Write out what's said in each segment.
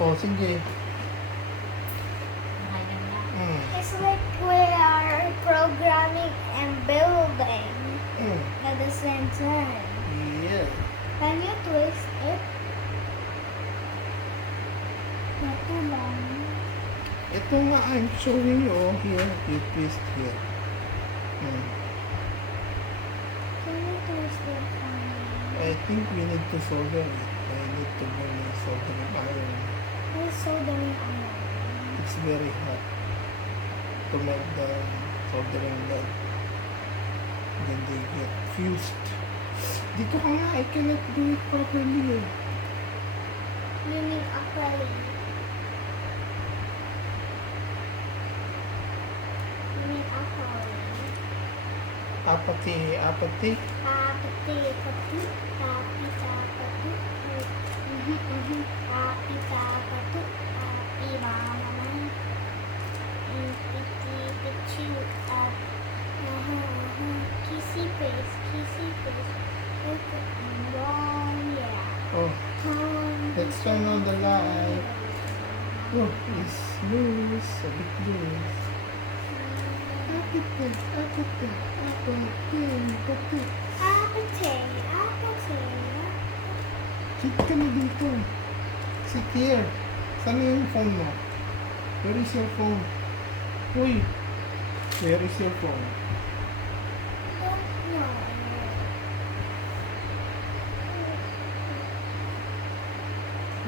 O, sige. It's like we are programming and building at the same time. Yeah. Can you twist it? Not too long. Ito nga, I'm showing you. Oh, here, you twist here. Can you twist it for me? I think we need to solder it. I need to bring a soldering iron. It's soldering iron. It's very hot to make the soldering lead. Then they get fused. Dito ka nga, I cannot do it properly. You mean acrylic? You mean acrylic? Apathy. Kapati, kapati, kapi, kapatu. Kapi, kapatu, kapi, mama. Piti, pichu, kissy face. Wrong, yeah. Oh, let's turn on the light. Oh, it's loose. A bit loose. Apathy. Sit ka na dito. Sit here. Saan yung phone mo? Where is your phone? Uy! Where is your phone?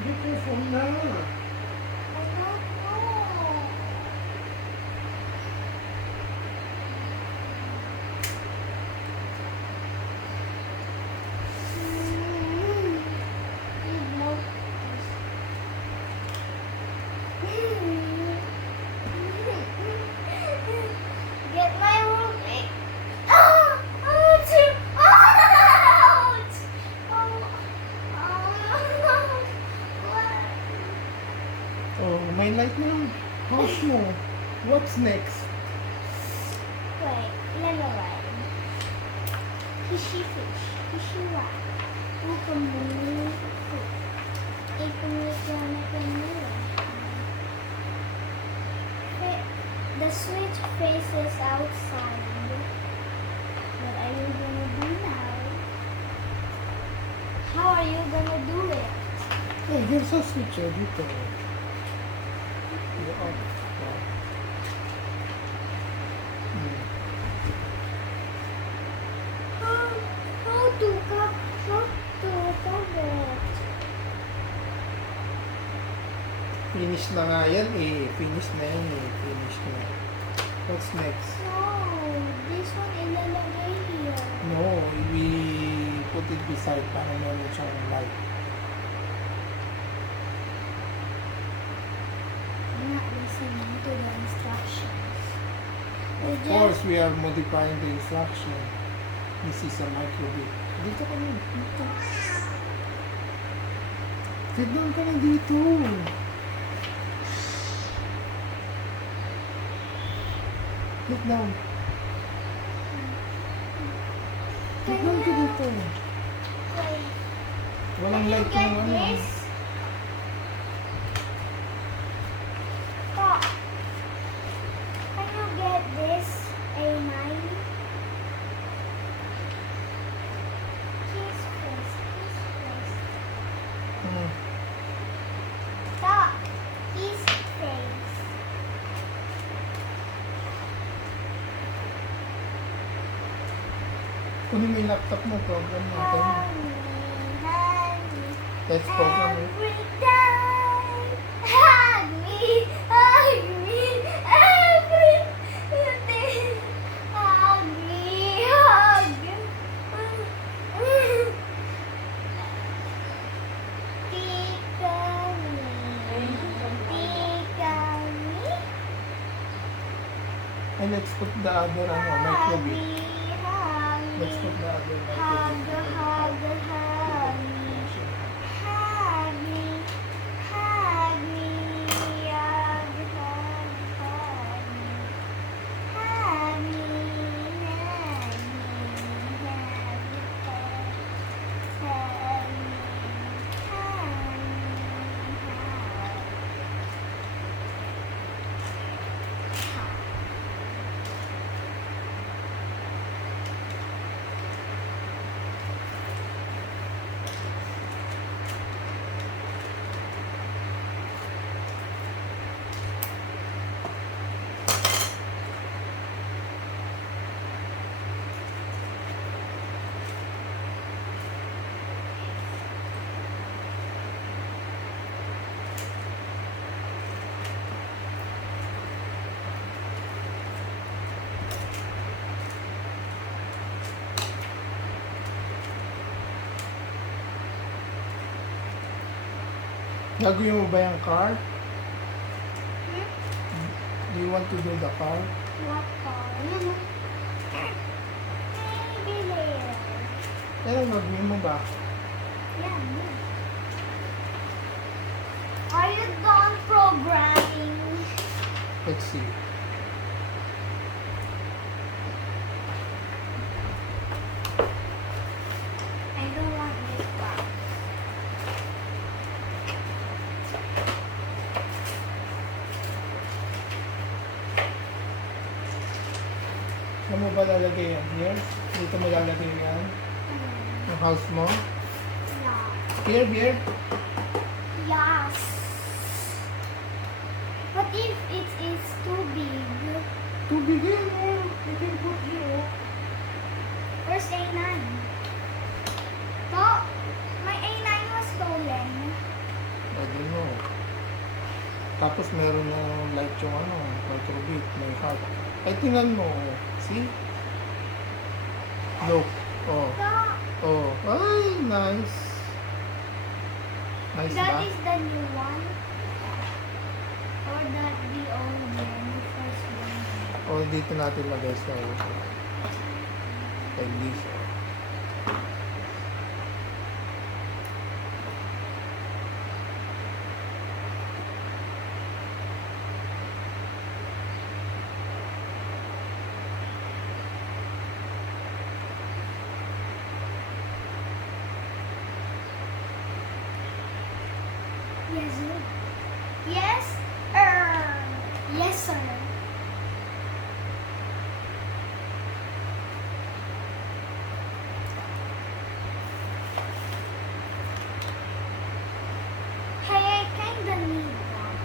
Get your phone na. Get my roommate. Ouch! Ouch! Oh, may light na yung house mo. What's next? Wait, let me write. Fishy fish, fishy rat. Ukamuni. The switch faces outside. What are you gonna do now? How are you gonna do it? Hey, here's a switch dito. Go up. How to cover? Finish na nga yan eh. Finish na yan eh. Finish na. What's next? No, this one ilalagay here. No, we put it beside para meron siyang light. I'm not listening to the instructions. Of course, we are modifying the instruction. This is a microwave. Dito ka na. Dito. Sit down ka na dito. Sit down. Sit down ka dito. Wait, Walang can you light get yung ano. this? Stop. Can you get this? A9? Kiss first. Stop. Kiss face. Kunin mo yung laptop mo, program natin. Honey. Let's program it. Every time. Hug me every day. Hug me, hug. Tika me. And let's put the other microwave. Let's put the other microwave. Gagawin mo ba yung car? Hmm? Do you want to do the car? What car? Maybe later. Pero gagawin mo ba? Yeah. Are you done programming? Let's see. I don't want this box. Saan mo ba lalagay yan? Here? Dito mo lalagay yan? Yung house mo? Yeah. Here? Yes. What if it is too big? Too big yan, oh. You can put here, oh. Where's A9? No, my A9 was stolen. I don't know. Tapos meron na light yung ano, microbit, may heart. Ay, tingnan mo, oh. See? Look. Oh. No, Oh. Ay, nice. Nice that ba? is the new one. Or that the old one, the first one. Oh, dito natin lagay sa ulo. Like this, oh. Yes, sir. Yes, yes, sir. Hey, I kinda need one.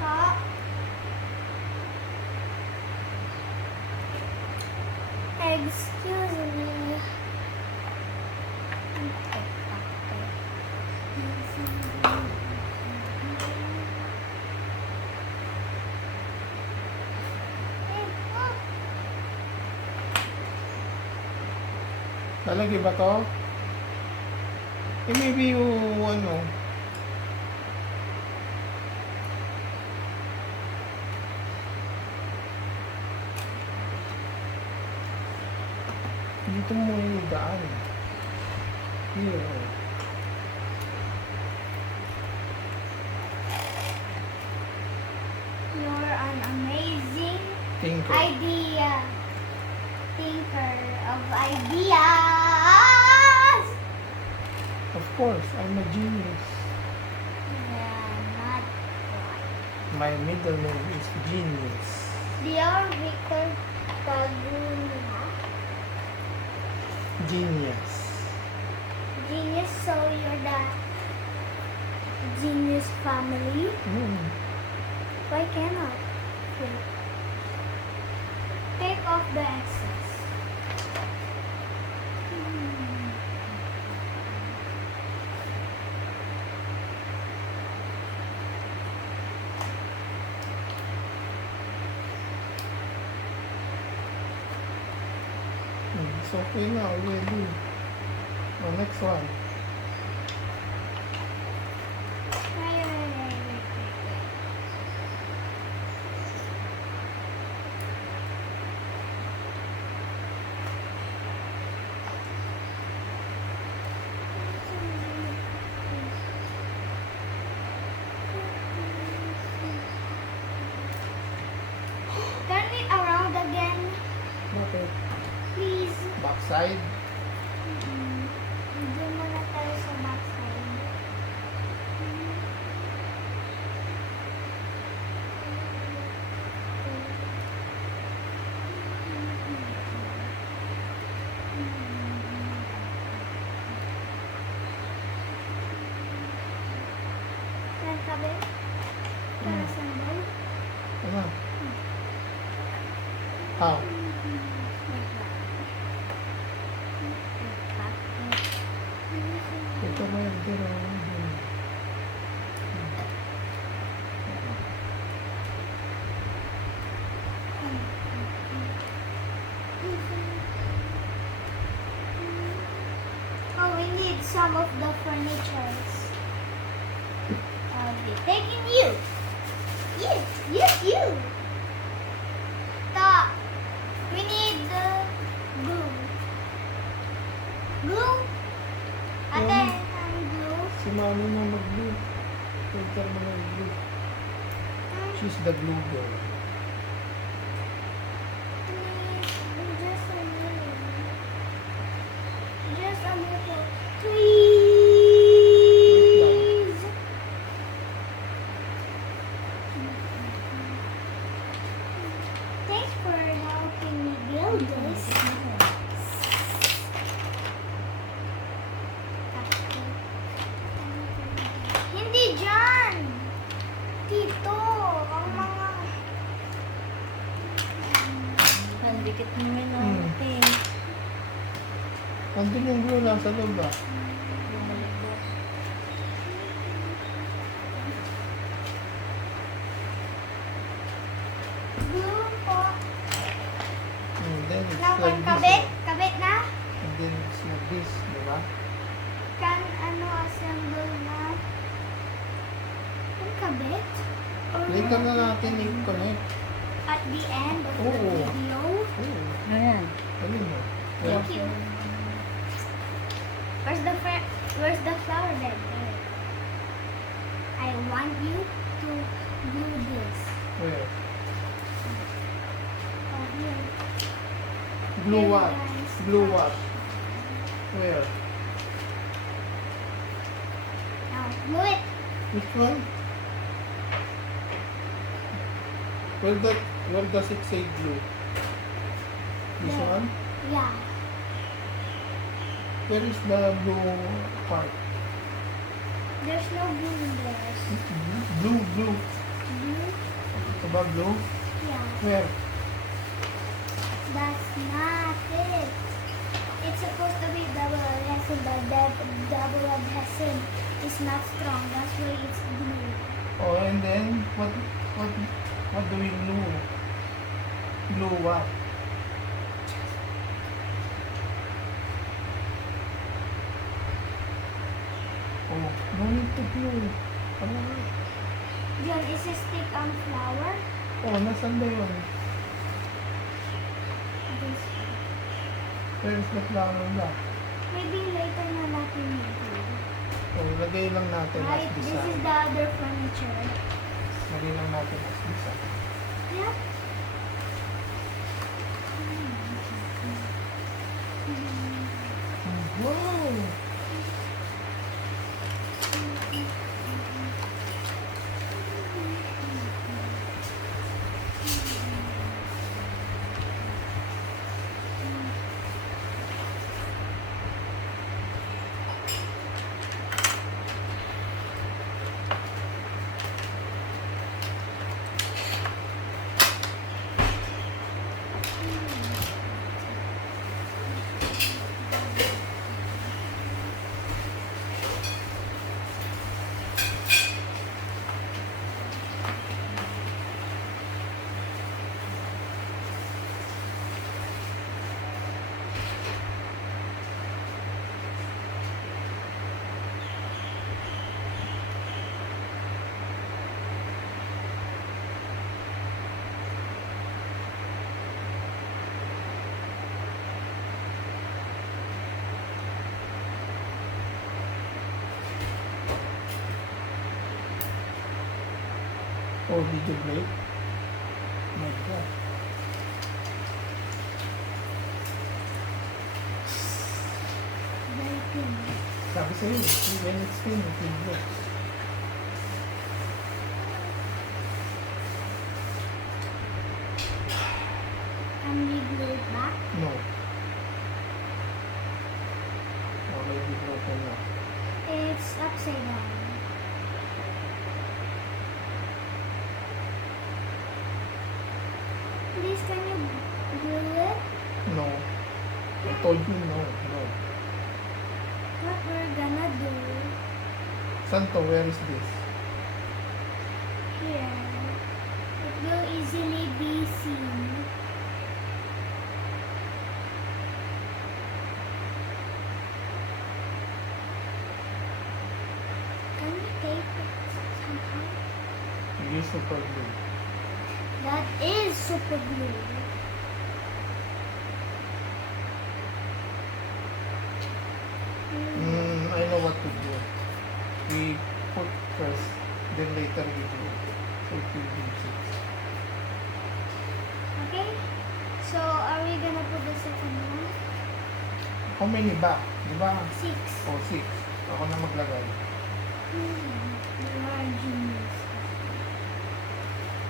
Huh? Excuse me. Lalagay ba to? Eh, maybe yung ano. Dito mo yung daan. Here, oh. You're an amazing Thinker. idea. Thinker of ideas. Of course, I'm a genius. Yeah, not quite. My middle name is Genius. Dear Victor Kaguna. Genius. Genius, so you're the genius family. Why cannot? Take off the excess. It's okay now already. Oh, next one. Wait. Turn it around again, Bakit? please. Backside? Doon muna tayo sa backside. Yan sabi? Para sa ball? Ano? How? solder o dun. Oh, we need some of the furnitures. I'll be taking you. You. Stop. We need the glue. Glue? Ate, ang glue. Si mami na mag-glue. Filter mo na glue. She's the glue girl. Please, just a little. Just a little. Please. Thanks for helping me build this. Hindi dyan! Dito! Ang mga... Pandikit mo yun Hmm. natin. Andun yung glue nasa loob ah. Glue po. And then it's Now, like kan this. kabit? Oh. Kabit na? And then it's like this, di ba? Kan assemble na? Kan kabit? Or Later na natin i-connect. at the end of the Oo. video? Oo. Ayan. Alin mo? Thank you. Where's the flower bed? There. I want you to do this. Where? Oh, here. Glue what? Guys. Glue what? Where? Now, glue it. Which one? Where does it say glue? This There. one? Yeah. Where is the blue part? There's no glue in there. Blue. Glue? Above blue? Yeah. Where? That's not it. It's supposed to be double adhesive, but that double adhesive is not strong. That's why it's glue. Oh, and then what do we glue? Glue what? Oh, no need to glue. Ano nga? John, is a stick on flour? Oh, nasan ba yun? This. Where's the flower na? Maybe later na natin ito. Oh, lagay lang natin Right, as this is design. the other furniture. Lagay lang natin as design. Yep. Wow! Oh, did you break? Oh my God. Very thin. Sabi sa'yo, when it's thin, it will break. Can we glue it back? No. Already broken na. It's upside down. Please, can you glue it? No. I told you no. No. What we're gonna do Santo, where is this? Here. It will easily be seen. Can we tape it somehow? Use super glue. That is super glue. I know what to do. We put first, then later we do. So it will be six. Okay. So are we gonna put the second one? How many ba? Di ba? 6. O, six. Ako na maglagay. You are a genius.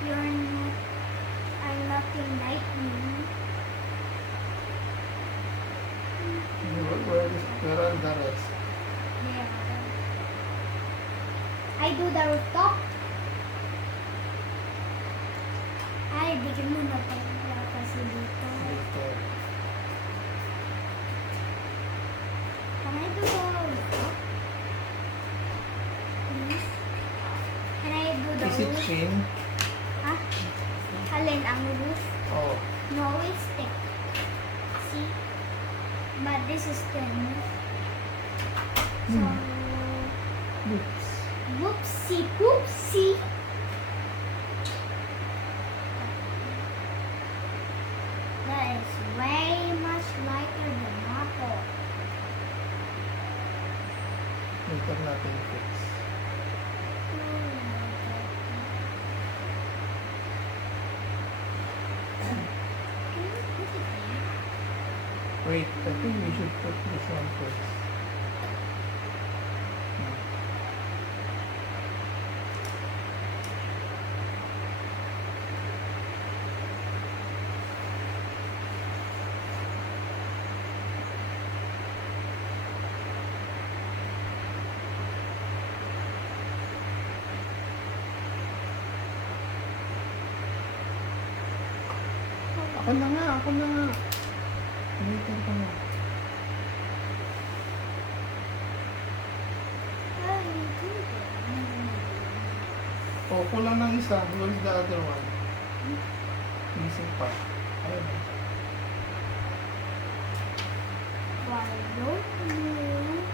You're not. I'm not enlightening. Where are the rest? There. I do the rooftop. Ay, bigyan mo na pala kasi dito. Dito. Can I do the rooftop? Please? Can I do the Is it roof? thin? Ha? Alin ang roof? Oh. No, it's thick. See? But this is thin. So, Oops. whoopsie poopsie. That is way much lighter than apple. Later natin fix. Can you put it there? Wait, I think we should put this one first. Ako na nga, ako na nga. Later ka na. How do you do that? Oh, kulang ng isa. Where is the other one? Missing pa. Ayun. Why don't you?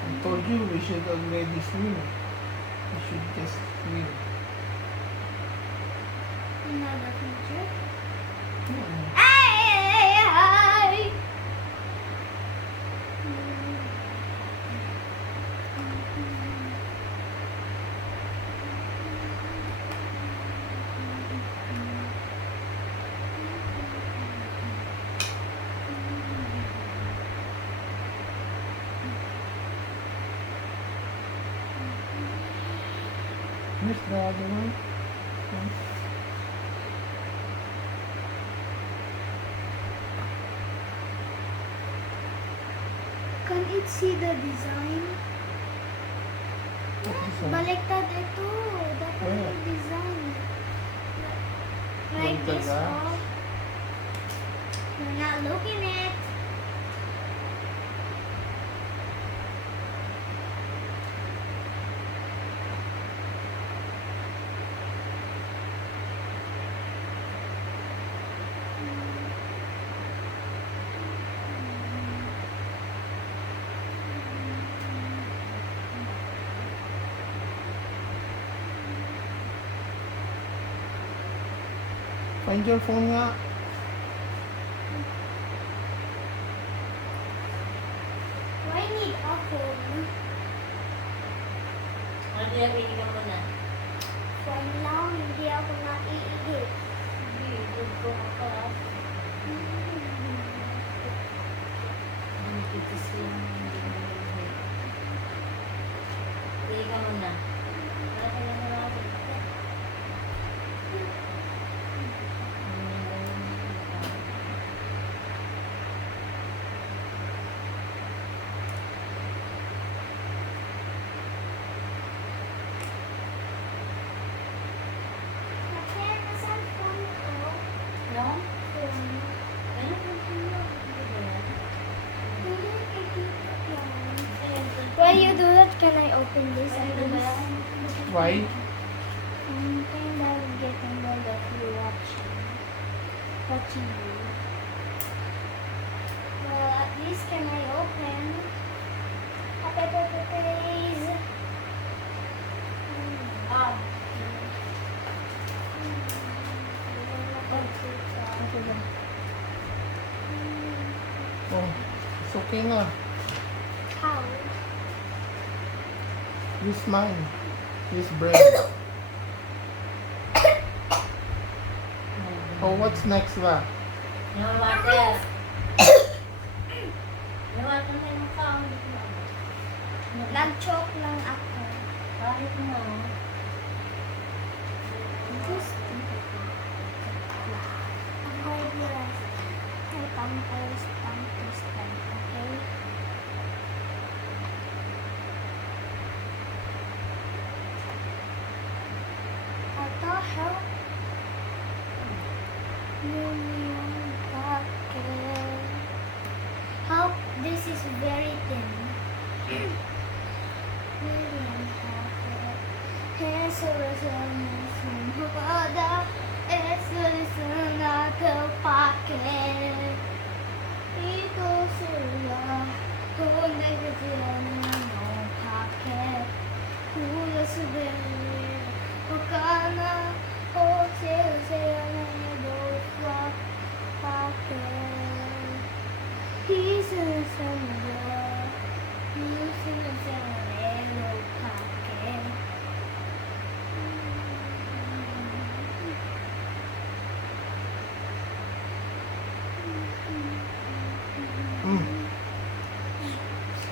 I told you we should already swim. We should just swim. Another picture? Yeah. Ay! Where's the other one? Oh. Can it see the design? What is that? Baliktad ito. Dapat Where? yung design. Like Baliktad this, na? oh. You're not looking at. Find your phone nga. Why need a phone? Ano yung pili ka muna? Phone lang, hindi ako naiigit. Hindi, good ko ka. Hindi kitis lang. Pili ka muna. Wala ka lang natin. open this at least. Why? I'm kind of getting bored of you watching you. Well, at least can I open a paper please? Ah, Oh, it's okay nga. How? Use mine. Use bread. Oh, what's next ba? yung water. Yung water na yung mukha. Nag-choke lang ako. Kahit mo. Just avoid your tongue twisted, okay? Ito, help. Help, this is very thin.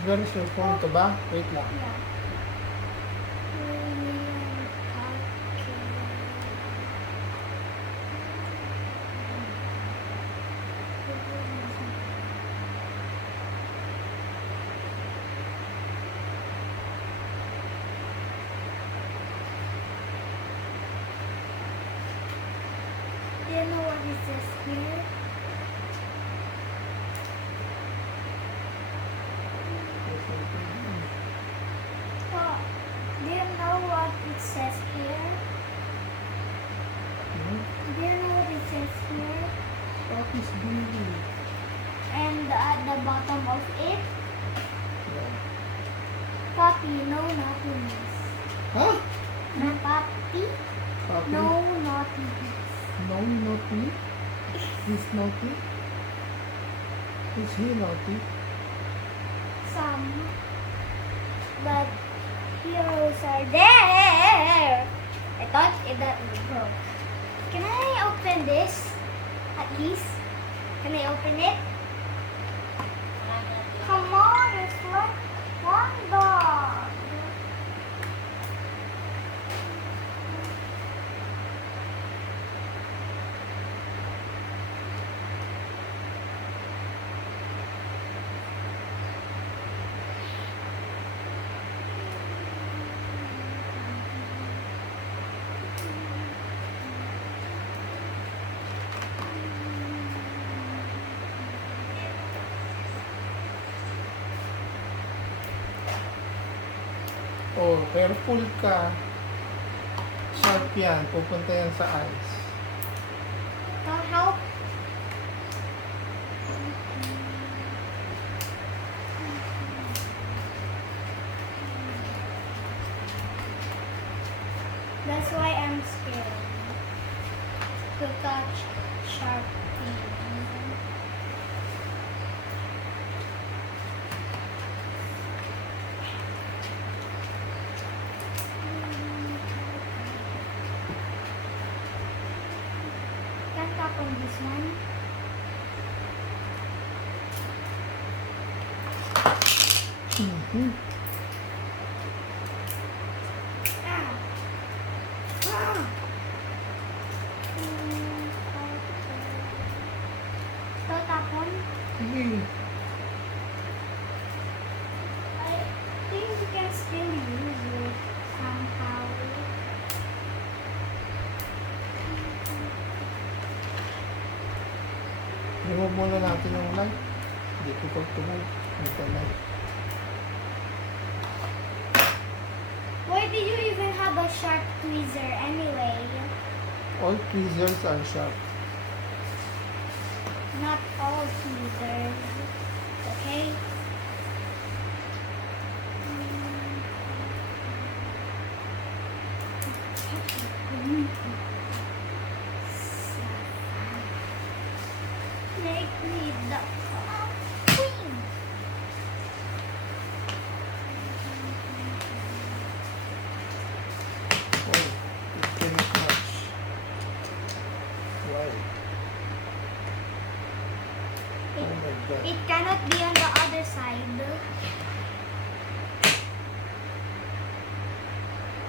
Where is your phone to ba? Wait lang. Yeah. Do you know what it says here? Oh, do you know what it says here? Do you know what it says here? What is baby? And at the bottom of it, Papi, no naughtiness. Huh? Papi, Papi? no naughtiness. No, naughty? He's naughty? Is he naughty? Some, but heroes are there. I thought that was broke. Can I open this? At least? Can I open it? Come on, it's like one dog. Oh, careful ka. Sharp yan. Pupunta yan sa eyes. Help. That's why I'm scared to touch sharp things. Can't tap on this one. Mm-hmm. Ah. Ah. So tap on. Sige. I think you can still use it somehow. Remove muna natin yung light. Difficult to move with the light. Why did you even have a sharp tweezer anyway? All tweezers are sharp. Not all tweezers. Okay? Make me the queen. Oh, it cannot match. Why? Oh my god. It cannot be on the other side.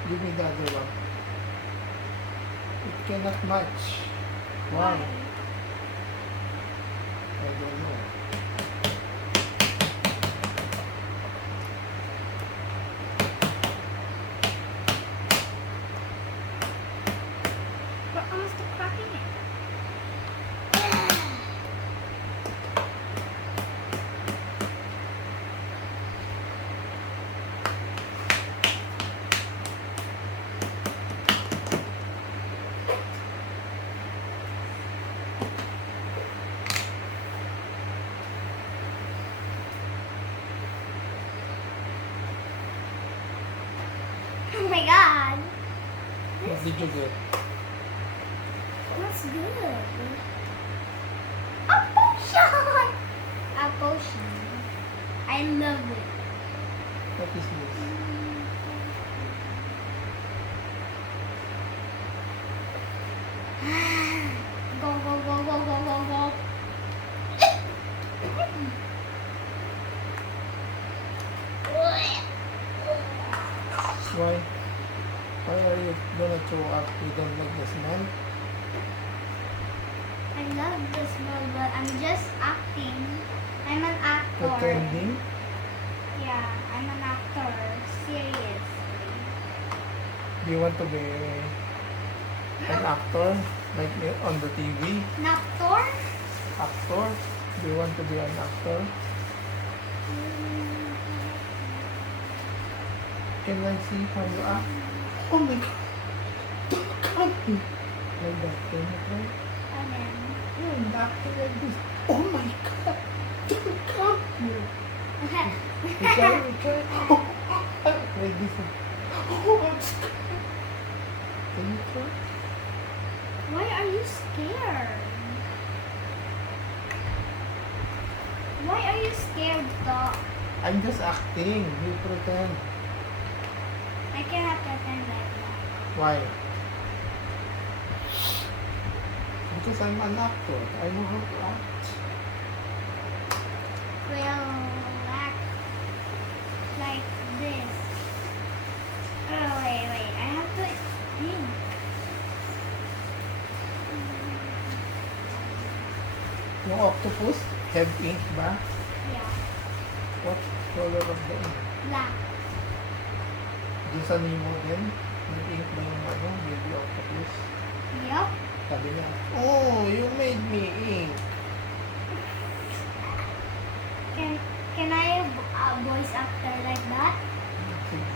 Give me the other one. It cannot match. Why? I don't know. We're almost cracking it. Oh my god. What did you get? That's good. A potion! A potion. I love it. What is this? Go, go, go, go, go, go, go. Why? Why are you gonna throw up? You don't like the smell? I love the smell, but I'm just acting. I'm an actor. Pretending? Yeah, I'm an actor. Seriously. Do you want to be an actor? Like on the TV? An actor? Actor? Do you want to be an actor? Can I see how you act? Oh my god! Don't come here! Like that, can you try? Again. Acting like this. Oh my god! Don't come here! You try? Oh, like this. Oh, I'm scared. Can you try? Why are you scared? Why are you scared, dog? I'm just acting. You pretend. I cannot pretend like that. Why? Because I'm an actor. I know how to act. We'll act like this. Oh, wait. I have to think. Yung octopus, have ink ba? Yeah. What color of the ink? Black. Doon sa Nemo din, nag-ink ba yung ano, baby octopus? Yup. Sabi niya, oh, you made me ink. Can I voice actor like that? Sige.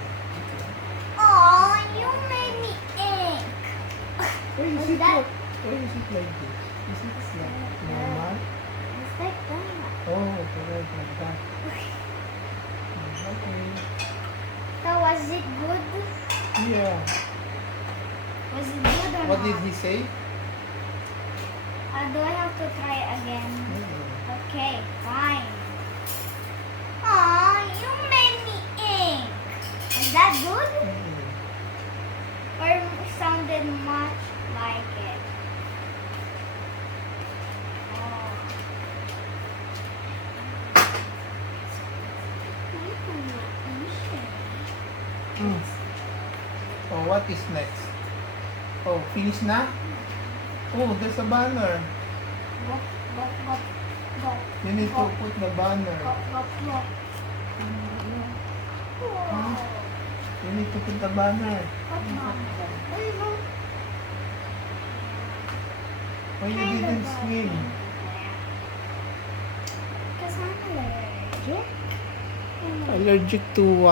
Oh, you made me ink. Why is Was it that- like, why is it like this? Is it like normal? It's like that. Oh, correct, like that. Okay. So was it good? Yeah. Was it good or What not? did he say? Do I have to try again? Mm-mm. Okay, fine. Aw, you made me ink. Is that good? Mm-mm. Or sounded much like it? Oh. Mm. Oh, what is next? Oh, finish na? Oh, there's a banner. Go, go, go, go. You need to put the banner. Go, go, go. Huh? You need to put the banner. What number? Why you didn't swim? Because I'm allergic. Allergic to what?